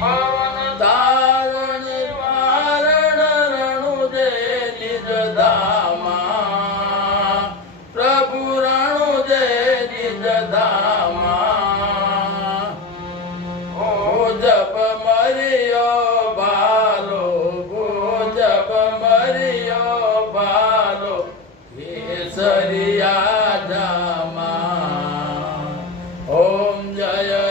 તારણ વારણ રણુ દે નિજ ધામા, પ્રભુ રણુ દે નિજ ધામા. ઓ જપ મરિયો ભાલો, ઓ જપ મરિયો ભાલો, કેસરિયા ધામા. ઓમ જય